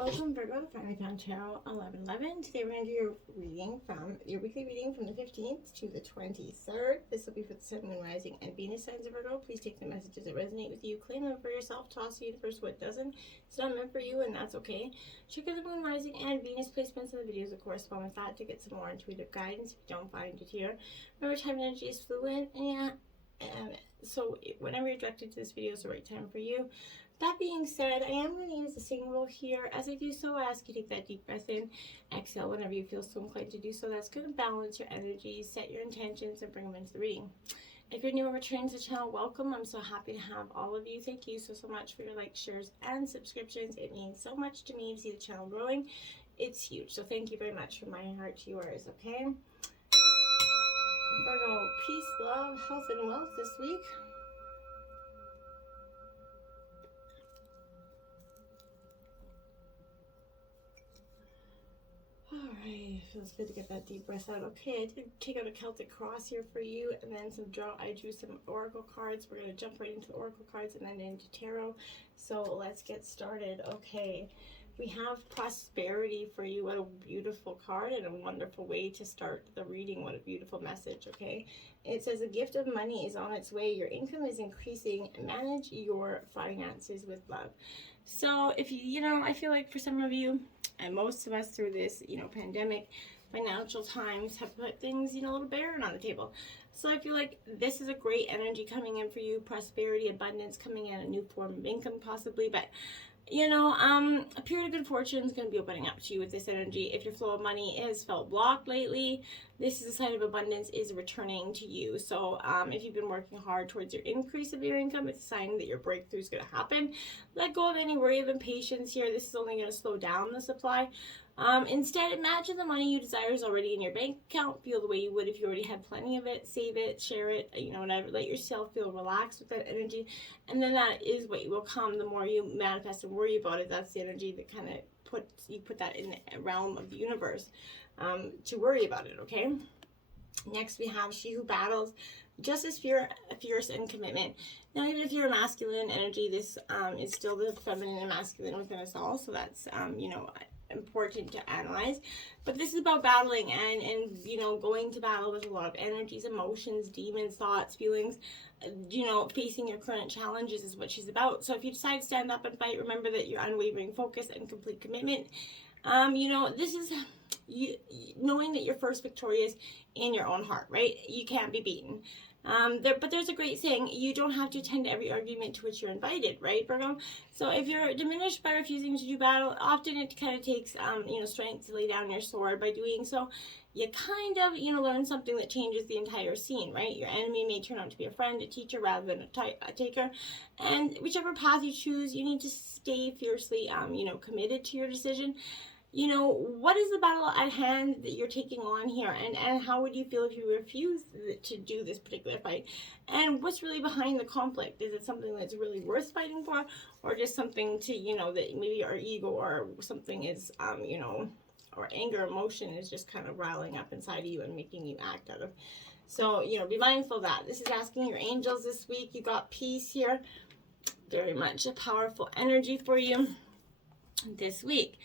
Welcome Virgo to Finally Found Tarot 1111. Today we're going to do your reading from your weekly reading from the 15th to the 23rd. This will be for the Sun, Moon, Rising, and Venus signs of Virgo. Please take the messages that resonate with you, claim them for yourself, toss the universe what doesn't. It's not meant for you, and that's okay. Check out the Moon, Rising, and Venus placements in the videos that correspond with that to get some more intuitive guidance if you don't find it here. Remember, time and energy is fluid, and so whenever you're directed to this video is the right time for you. That being said, I am going to use the singing roll here. As I do so, I ask you to take that deep breath in, exhale whenever you feel so inclined to do so. That's going to balance your energy, set your intentions, and bring them into the reading. If you're new or returning to the channel, welcome. I'm so happy to have all of you. Thank you so much for your likes, shares, and subscriptions. It means so much to me to see the channel growing. It's huge. So thank you very much from my heart to yours, okay? Virgo, peace, love, health, and wealth this week. Alright, feels good to get that deep breath out. Okay, I did take out a Celtic cross here for you, and then I drew some oracle cards. We're going to jump right into the oracle cards and then into tarot. So let's get started. Okay, we have prosperity for you. What a beautiful card and a wonderful way to start the reading. What a beautiful message, okay? It says a gift of money is on its way. Your income is increasing. Manage your finances with love. So if I feel like for some of you, and most of us through this, pandemic, financial times have put things, a little barren on the table. So I feel like this is a great energy coming in for you, prosperity, abundance coming in, a new form of income possibly, but a period of good fortune is going to be opening up to you with this energy. If your flow of money has felt blocked lately, this is a sign of abundance is returning to you. So if you've been working hard towards your increase of your income, it's a sign that your breakthrough is going to happen. Let go of any worry of impatience here. This is only going to slow down the supply. Instead, imagine the money you desire is already in your bank account. Feel the way you would if you already had plenty of it. Save it, share it, whatever. Let yourself feel relaxed with that energy. And then that is what will come. The more you manifest and worry about it, that's the energy that kind of put that in the realm of the universe to worry about it, okay? Next, we have she who battles, just as fierce and commitment. Now, even if you're a masculine energy, this is still the feminine and masculine within us all. So that's, important to analyze, but this is about battling and going to battle with a lot of energies, emotions, demons, thoughts, feelings. Facing your current challenges is what she's about. So if you decide to stand up and fight, remember that your unwavering focus and complete commitment, this is knowing that you're first victorious in your own heart, right? You can't be beaten. But there's a great saying, you don't have to attend every argument to which you're invited, right, Virgo? So if you're diminished by refusing to do battle, often it kind of takes, strength to lay down your sword. By doing so, you kind of, learn something that changes the entire scene, right? Your enemy may turn out to be a friend, a teacher, rather than a taker. And whichever path you choose, you need to stay fiercely, committed to your decision. What is the battle at hand that you're taking on here, and how would you feel if you refused to do this particular fight? And what's really behind the conflict? Is it something that's really worth fighting for, or just something to, that maybe our ego or something is, or anger, emotion is just kind of riling up inside of you and making you act out of. So, be mindful of that. This is asking your angels this week. You got peace here. Very much a powerful energy for you this week.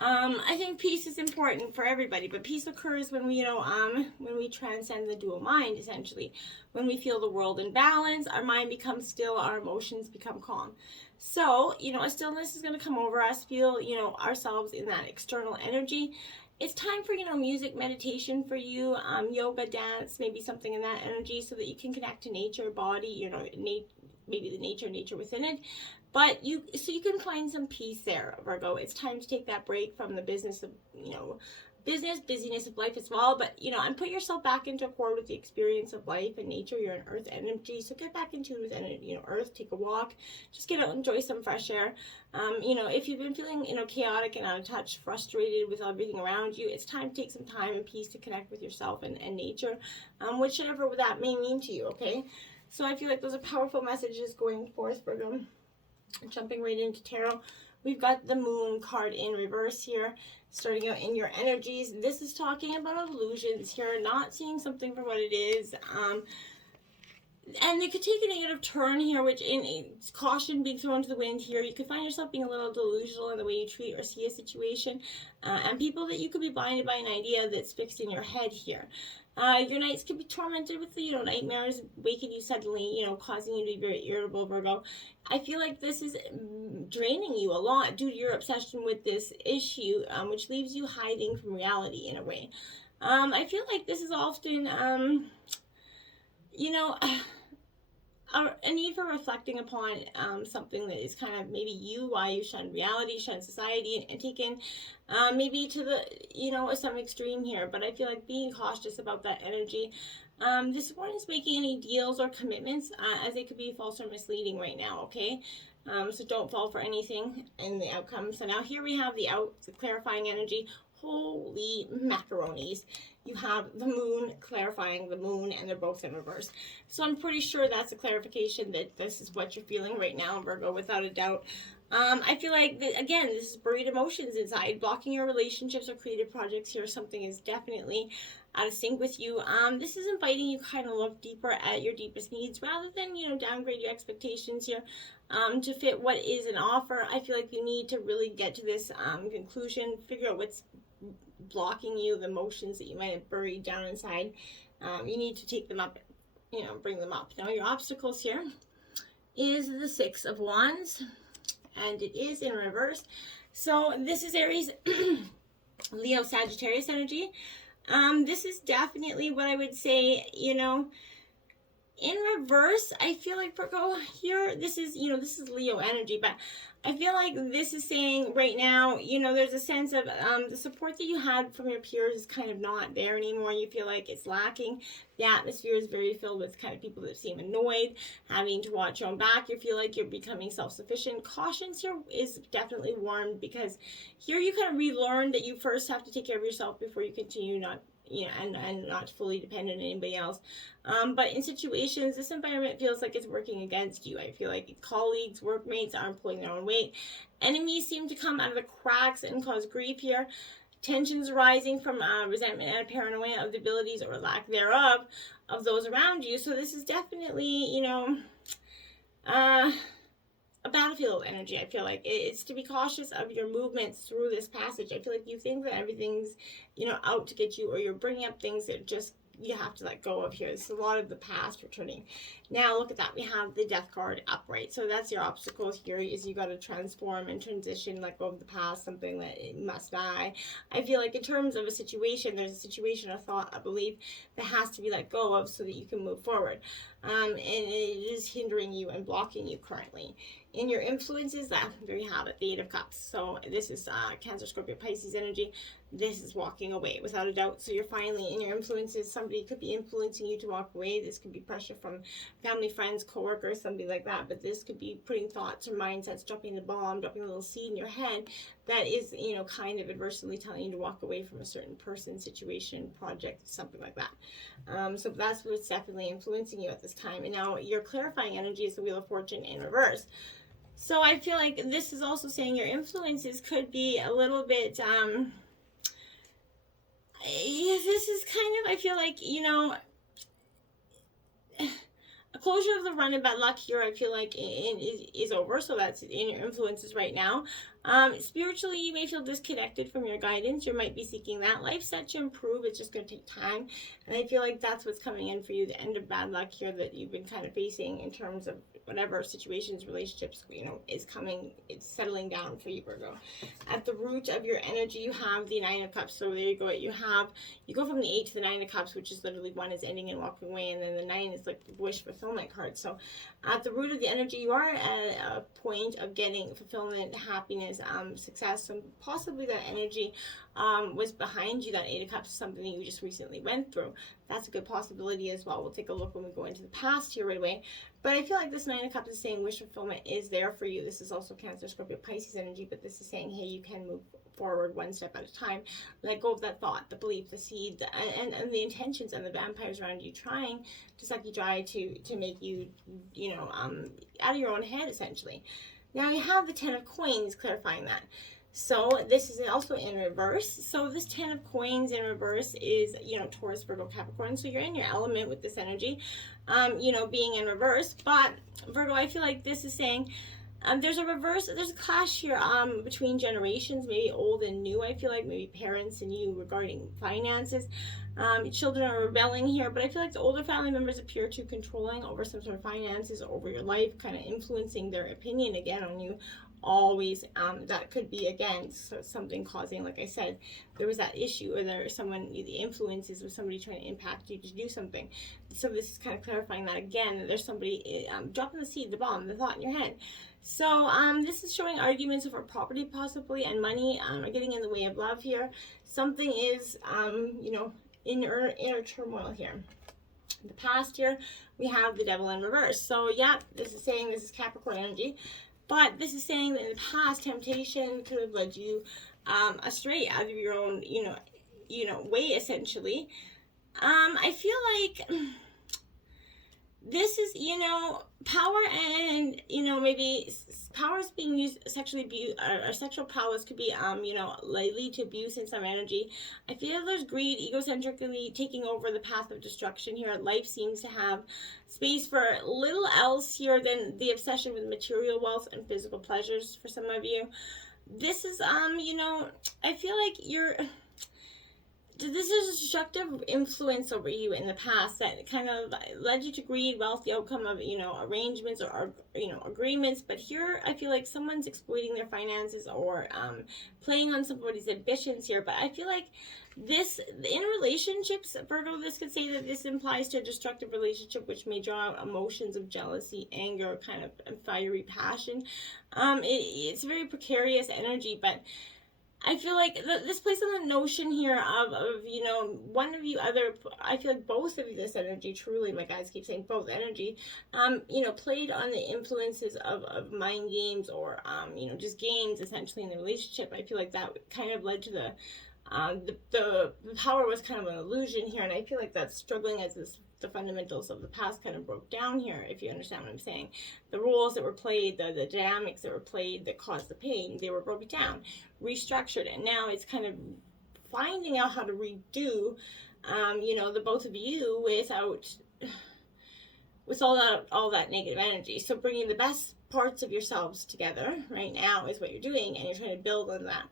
I think peace is important for everybody, but peace occurs when we, when we transcend the dual mind, essentially. When we feel the world in balance, our mind becomes still, our emotions become calm. So, a stillness is going to come over us, feel, ourselves in that external energy. It's time for, music, meditation for you, yoga, dance, maybe something in that energy so that you can connect to nature, body, maybe the nature within it. But you can find some peace there, Virgo. It's time to take that break from the business of, busyness of life as well. But, and put yourself back into accord with the experience of life and nature. You're an earth energy. So get back into with earth, take a walk, just get out and enjoy some fresh air. If you've been feeling, chaotic and out of touch, frustrated with everything around you, it's time to take some time and peace to connect with yourself and nature, whichever that may mean to you, okay? So I feel like those are powerful messages going forth, Virgo. Jumping right into tarot, we've got the moon card in reverse here, starting out in your energies. This is talking about illusions here, not seeing something for what it is. and it could take a negative turn here, which it's caution being thrown to the wind here. You could find yourself being a little delusional in the way you treat or see a situation, and people that you could be blinded by an idea that's fixed in your head here. Your nights could be tormented with, nightmares waking you suddenly, causing you to be very irritable, Virgo. I feel like this is draining you a lot due to your obsession with this issue, which leaves you hiding from reality in a way. I feel like this is often, a need for reflecting upon something that is kind of maybe why you shun reality, shun society, and taken maybe to the, some extreme here. But I feel like being cautious about that energy. This one is making any deals or commitments as they could be false or misleading right now, okay? So don't fall for anything in the outcome. So now here we have the clarifying energy. Holy macaronis. You have the moon clarifying the moon, and they're both in reverse. So I'm pretty sure that's a clarification that this is what you're feeling right now, Virgo, without a doubt. I feel like, again, this is buried emotions inside. Blocking your relationships or creative projects here. Something is definitely out of sync with you. This is inviting you kind of look deeper at your deepest needs rather than, downgrade your expectations here to fit what is an offer. I feel like you need to really get to this conclusion, figure out what's blocking you, the emotions that you might have buried down inside. You need to take them up, bring them up. Now your obstacles here is the Six of Wands, and it is in reverse. So this is Aries, Leo, Sagittarius energy. This is definitely what I would say, in reverse. I feel like, Virgo, here, this is Leo energy, but I feel like this is saying right now, there's a sense of the support that you had from your peers is kind of not there anymore. You feel like it's lacking. The atmosphere is very filled with kind of people that seem annoyed, having to watch your own back. You feel like you're becoming self-sufficient. Caution here is definitely warned because here you kind of relearn that you first have to take care of yourself before you continue and not fully dependent on anybody else. But in situations, this environment feels like it's working against you. I feel like colleagues, workmates aren't pulling their own weight. Enemies seem to come out of the cracks and cause grief here. Tensions rising from resentment and paranoia of the abilities or lack thereof of those around you. So this is definitely, a battlefield energy. I feel like it's to be cautious of your movements through this passage. I feel like you think that everything's, out to get you, or you're bringing up things that just you have to let go of here. It's a lot of the past returning. Now look at that. We have the Death card upright. So that's your obstacle here, is you got to transform and transition, let go of the past, something that it must die. I feel like in terms of a situation, there's a situation, a thought, a belief that has to be let go of so that you can move forward. And it is hindering you and blocking you currently. In your influences, there you have it, the Eight of Cups. So this is Cancer, Scorpio, Pisces energy. This is walking away, without a doubt. So you're finally, in your influences, somebody could be influencing you to walk away. This could be pressure from family, friends, coworkers, somebody like that. But this could be putting thoughts or mindsets, dropping the bomb, dropping a little seed in your head that is, kind of adversely telling you to walk away from a certain person, situation, project, something like that. So that's what's definitely influencing you at this time. And now your clarifying energy is the Wheel of Fortune in reverse. So I feel like this is also saying your influences could be a little bit, this is kind of, I feel like, a closure of the run of bad luck here, I feel like is over. So that's in your influences right now. Spiritually, you may feel disconnected from your guidance. You might be seeking that. Life's set to improve. It's just going to take time. And I feel like that's what's coming in for you, the end of bad luck here that you've been kind of facing in terms of whatever situations, relationships, is coming. It's settling down for you, Virgo. At the root of your energy, you have the Nine of Cups. So there you go. You go from the 8 to the 9 of Cups, which is literally one is ending and walking away, and then the 9 is like the wish fulfillment card. So at the root of the energy, you are at a point of getting fulfillment, happiness, success, and possibly that energy was behind you. That 8 of Cups is something that you just recently went through. That's a good possibility as well. We'll take a look when we go into the past here right away. But I feel like this 9 of Cups is saying wish fulfillment is there for you. This is also Cancer, Scorpio, Pisces energy, but this is saying, hey, you can move forward one step at a time. Let go of that thought, the belief, the seed, and the intentions and the vampires around you trying to suck you dry to make you, out of your own head, essentially. Now you have the 10 of Coins clarifying that. So this is also in reverse. So this 10 of coins in reverse is, Taurus, Virgo, Capricorn. So you're in your element with this energy, being in reverse. But Virgo, I feel like this is saying there's a clash here between generations, maybe old and new. I feel like maybe parents and you regarding finances. Children are rebelling here, but I feel like the older family members appear too controlling over some sort of finances, over your life, kind of influencing their opinion again on you. Always, that could be again something causing, like I said, there was that issue, or there was someone, the influences with somebody trying to impact you to do something. So this is kind of clarifying that again, that there's somebody dropping the seed, the bomb, the thought in your head. So this is showing arguments over property possibly, and money are getting in the way of love here. Something is, inner turmoil here. In the past here, we have the devil in reverse. So yeah, this is saying this is Capricorn energy. But this is saying that in the past, temptation could have led you astray out of your own, way, essentially. I feel like this is, power and, maybe power is being used sexually, or sexual powers could be, lead to abuse in some energy. I feel there's greed, egocentrically taking over the path of destruction here. Life seems to have space for little else here than the obsession with material wealth and physical pleasures for some of you. This is, I feel like this is a destructive influence over you in the past that kind of led you to greed, wealth, the outcome of, arrangements or agreements. But here, I feel like someone's exploiting their finances or playing on somebody's ambitions here. But I feel like this, in relationships, Virgo, this could say that this implies to a destructive relationship, which may draw out emotions of jealousy, anger, kind of fiery passion. It's a very precarious energy, but I feel like this plays on the notion here of one of you I feel like both of you, this energy, truly, my guys keep saying both energy, played on the influences of mind games or, just games essentially in the relationship. I feel like that kind of led to the power was kind of an illusion here. And I feel like that's struggling as the fundamentals of the past kind of broke down here, if you understand what I'm saying. The rules that were played, the dynamics that were played that caused the pain, they were broken down, restructured, and now it's kind of finding out how to redo, the both of you with all that negative energy. So bringing the best parts of yourselves together right now is what you're doing, and you're trying to build on that,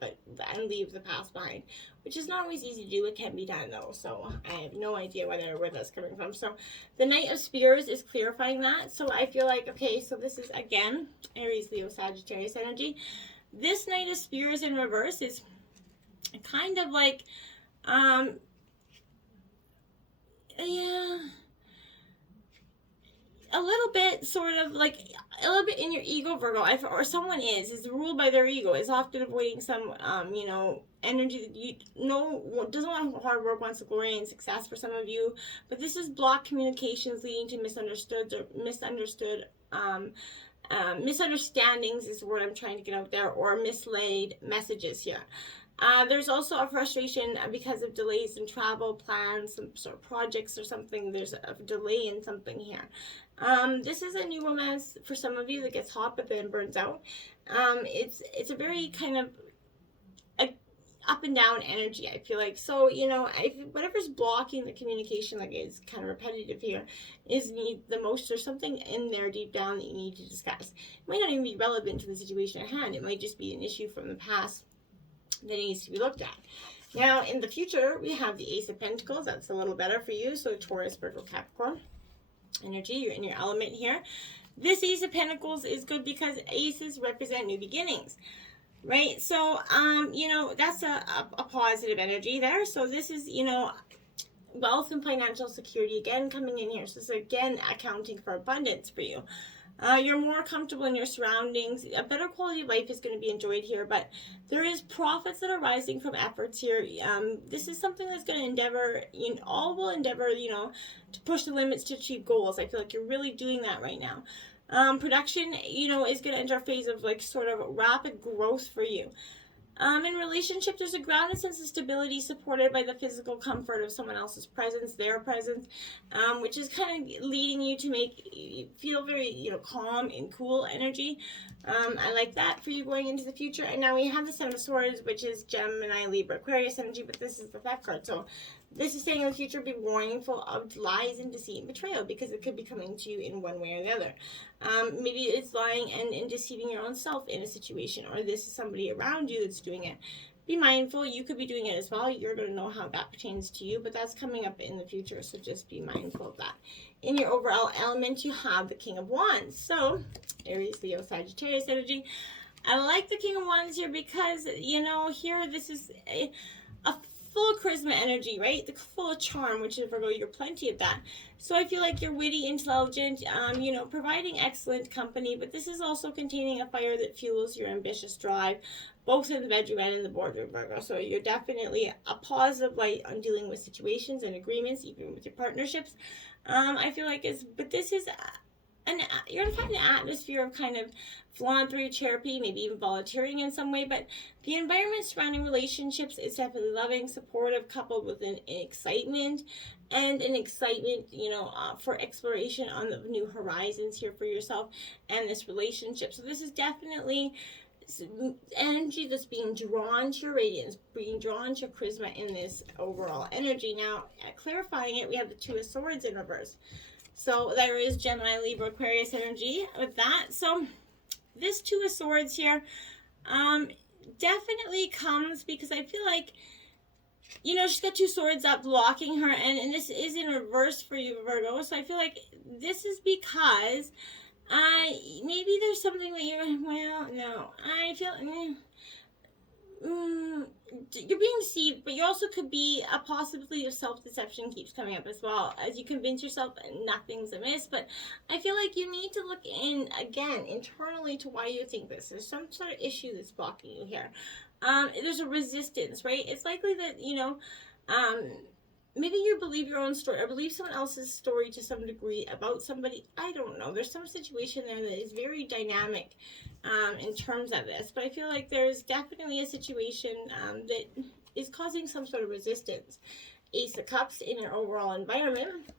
and leave the past behind, which is not always easy to do. It can be done though, so I have no idea where that's coming from. So the Knight of Spears is clarifying that. So I feel like, okay, so this is again Aries, Leo, Sagittarius energy. This Knight of Spears in reverse is kind of like a little bit sort of like a little bit in your ego, Virgo, or someone is ruled by their ego, is often avoiding some energy that doesn't want hard work, wants the glory and success for some of you. But this is blocked communications leading to misunderstandings is what I'm trying to get out there, or mislaid messages here. There's also a frustration because of delays in travel plans, some sort of projects or something. There's a delay in something here. This is a new romance for some of you that gets hot but then burns out. It's a very kind of up and down energy, I feel like. So, whatever's blocking the communication, like it's kind of repetitive here, is the most, or something in there deep down that you need to discuss. It might not even be relevant to the situation at hand. It might just be an issue from the past that needs to be looked at. Now, in the future, we have the Ace of Pentacles. That's a little better for you. So Taurus, Virgo, Capricorn energy, you're in your element here. This Ace of Pentacles is good because aces represent new beginnings, right? So, that's a positive energy there. So this is, wealth and financial security again coming in here. So this is again accounting for abundance for you. You're more comfortable in your surroundings. A better quality of life is going to be enjoyed here, but there is profits that are rising from efforts here. This is something that's going to endeavor, all will endeavor, to push the limits to achieve goals. I feel like you're really doing that right now. Production, is going to enter a phase of like sort of rapid growth for you. In relationships, there's a grounded sense of stability supported by the physical comfort of someone else's presence, their presence, which is kind of leading you to make you feel very, calm and cool energy. I like that for you going into the future. And now we have the Seven of Swords, which is Gemini, Libra, Aquarius energy, but this is the Death card. So this is saying in the future, be warningful of lies and deceit and betrayal, because it could be coming to you in one way or the other. Maybe it's lying and deceiving your own self in a situation, or this is somebody around you that's doing it. Be mindful. You could be doing it as well. You're going to know how that pertains to you, but that's coming up in the future, so just be mindful of that. In your overall element, you have the King of Wands. So Aries, Leo, Sagittarius energy. I like the King of Wands here because, you know, here this is a full of charisma energy, right? Full of charm, which is Virgo, you're plenty of that. So I feel like you're witty, intelligent, you know, providing excellent company, but this is also containing a fire that fuels your ambitious drive, both in the bedroom and in the boardroom, Virgo. So you're definitely a positive light on dealing with situations and agreements, even with your partnerships. I feel like but this is you're going to find an atmosphere of kind of philanthropy, maybe even volunteering in some way, but the environment surrounding relationships is definitely loving, supportive, coupled with an excitement, you know, for exploration on the new horizons here for yourself and this relationship. So this is definitely energy that's being drawn to your radiance, being drawn to your charisma in this overall energy. Now, clarifying it, we have the Two of Swords in reverse. So there is Gemini, Libra, Aquarius energy with that. So this Two of Swords here definitely comes because I feel like, you know, she's got two swords up blocking her, and this is in reverse for you, Virgo. So I feel like this is because maybe there's something that well, no, I feel, you're being deceived, but you also could be a possibility of self-deception keeps coming up as well, as you convince yourself nothing's amiss. But I feel like you need to look in, again, internally to why you think this. There's some sort of issue that's blocking you here. There's a resistance, right? It's likely that, you know, maybe you believe your own story or believe someone else's story to some degree about somebody. I don't know. There's some situation there that is very dynamic in terms of this. But I feel like there's definitely a situation that is causing some sort of resistance. Ace of Cups in your overall environment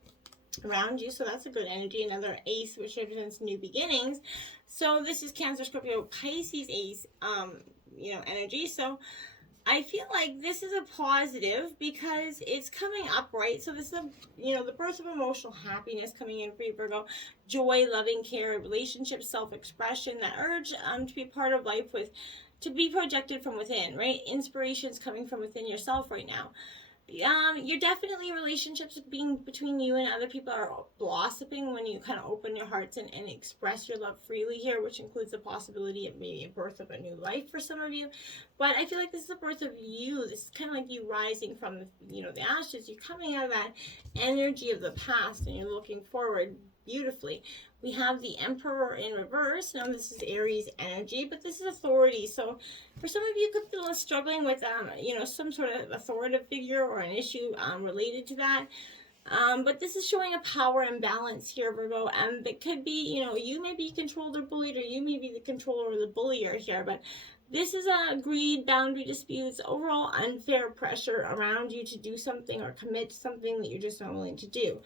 around you. So that's a good energy. Another ace, which represents new beginnings. So this is Cancer, Scorpio, Pisces ace, you know, energy. So I feel like this is a positive because it's coming up, right? So this is, you know, the birth of emotional happiness coming in for you, Virgo. Joy, loving care, relationships, self-expression, that urge to be part of life to be projected from within, right? Inspirations coming from within yourself right now. You're definitely, relationships being between you and other people are blossoming when you kind of open your hearts and express your love freely here, which includes the possibility of maybe a birth of a new life for some of you. But I feel like this is the birth of you. This is kind of like you rising from, you know, the ashes. You're coming out of that energy of the past and you're looking forward beautifully. We have the Emperor in reverse. Now this is Aries energy, but this is authority. So for some of you, could feel struggling with, you know, some sort of authoritative figure or an issue related to that. But this is showing a power imbalance here, Virgo. And it could be, you know, you may be controlled or bullied, or you may be the controller or the bullier here. But this is greed, boundary disputes, overall unfair pressure around you to do something or commit to something that you're just not willing to do.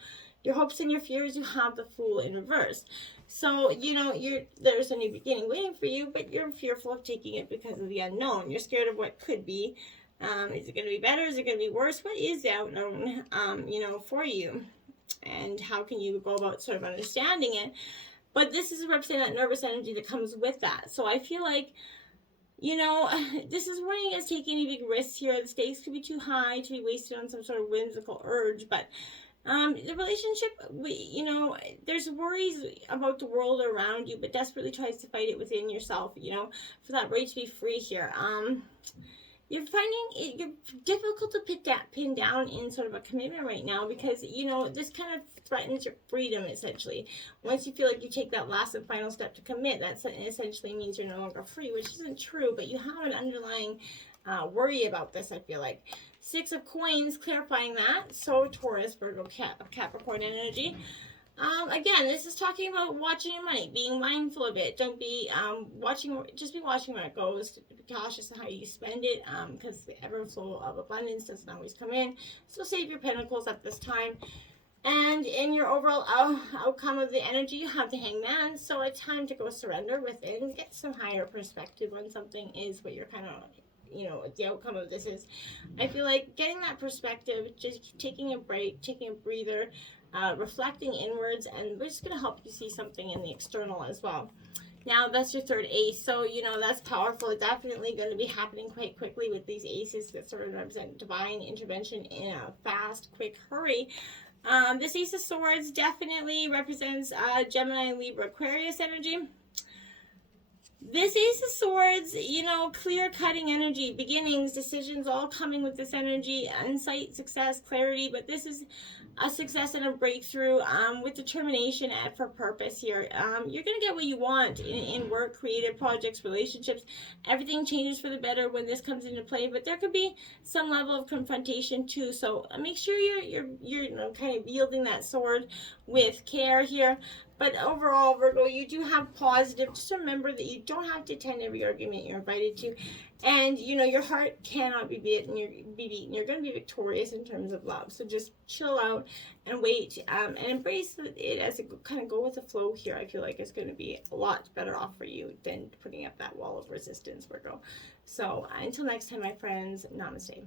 Your hopes and your fears, you have the Fool in reverse. So, you know, there's a new beginning waiting for you, but you're fearful of taking it because of the unknown. You're scared of what could be. Is it going to be better? Is it going to be worse? What is the unknown, you know, for you? And how can you go about sort of understanding it? But this is representing that nervous energy that comes with that. So I feel like, you know, this is warning against taking any big risks here. The stakes could be too high to be wasted on some sort of whimsical urge, but the relationship, you know, there's worries about the world around you, but desperately tries to fight it within yourself, you know, for that right to be free here. You're finding it difficult to pin down in sort of a commitment right now because, you know, this kind of threatens your freedom, essentially. Once you feel like you take that last and final step to commit, that essentially means you're no longer free, which isn't true, but you have an underlying worry about this, I feel like. Six of Coins, clarifying that. So Taurus, Virgo, Capricorn energy. Again, this is talking about watching your money, being mindful of it. Don't be just be watching where it goes. Be cautious of how you spend it, because the ever flow of abundance doesn't always come in. So save your pentacles at this time. And in your overall outcome of the energy, you have the Hangman. So it's time to go surrender within, get some higher perspective when something is what you're kind of, you know, the outcome of this is. I feel like getting that perspective, just taking a break, taking a breather, reflecting inwards, and we're just going to help you see something in the external as well. Now, that's your third ace, so, you know, that's powerful. It's definitely going to be happening quite quickly with these aces that sort of represent divine intervention in a fast, quick hurry. This Ace of Swords definitely represents Gemini, Libra, Aquarius energy. This Ace of Swords, you know, clear-cutting energy, beginnings, decisions, all coming with this energy, insight, success, clarity, but this is a success and a breakthrough with determination and for purpose here. You're going to get what you want in work, creative projects, relationships. Everything changes for the better when this comes into play, but there could be some level of confrontation too. So make sure you're you know, kind of wielding that sword with care here. But overall, Virgo, you do have positive. Just remember that you don't have to attend every argument you're invited to. And, you know, your heart cannot be beaten. You're going to be victorious in terms of love. So just chill out and wait and embrace it as a kind of go with the flow here. I feel like it's going to be a lot better off for you than putting up that wall of resistance, Virgo. So until next time, my friends, namaste.